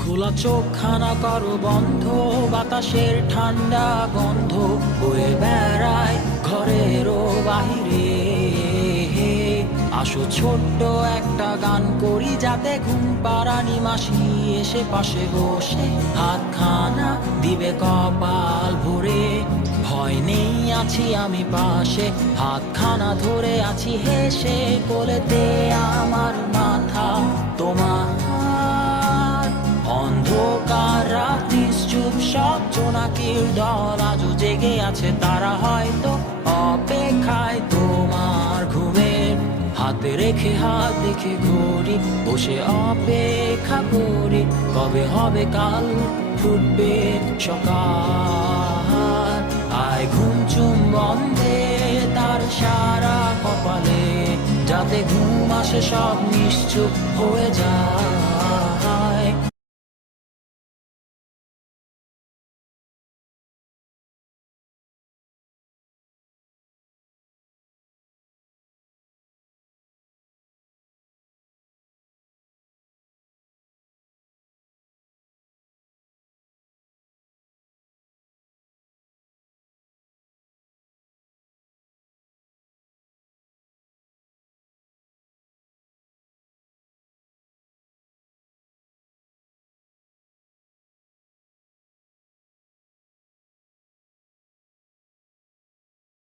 খোলা চোখখানা করো বন্ধ, বাতাসের ঠান্ডা গন্ধ বয়ে বেড়ায় ঘরেরও বাহিরে। আসো ছোট্ট একটা গান করি, যাতে ঘুম পাড়ানি মাসি এসে পাশে বসে হাতখানা দিবে কপাল ভরে। ভয় নেই, আছি আমি পাশে, হাতখানা ধরে আছি হেসে, কোলেতে আমার মাথা তোমার। অন্ধকার রাত্রি চুপ, সব জোনাকির দল আজও জেগে আছে, তারা হয়তো অপেক্ষায় তোমার ঘুমের। হাতে রেখে হাত দেখে ঘড়ি, বসে অপেক্ষা করি, কবে হবে কাল, ফুটবে সকাল। আয় ঘুম চুম বন্ধে তার সারা কপালে, যাতে ঘুম আসে সব নিশ্চুপ হয়ে যায়।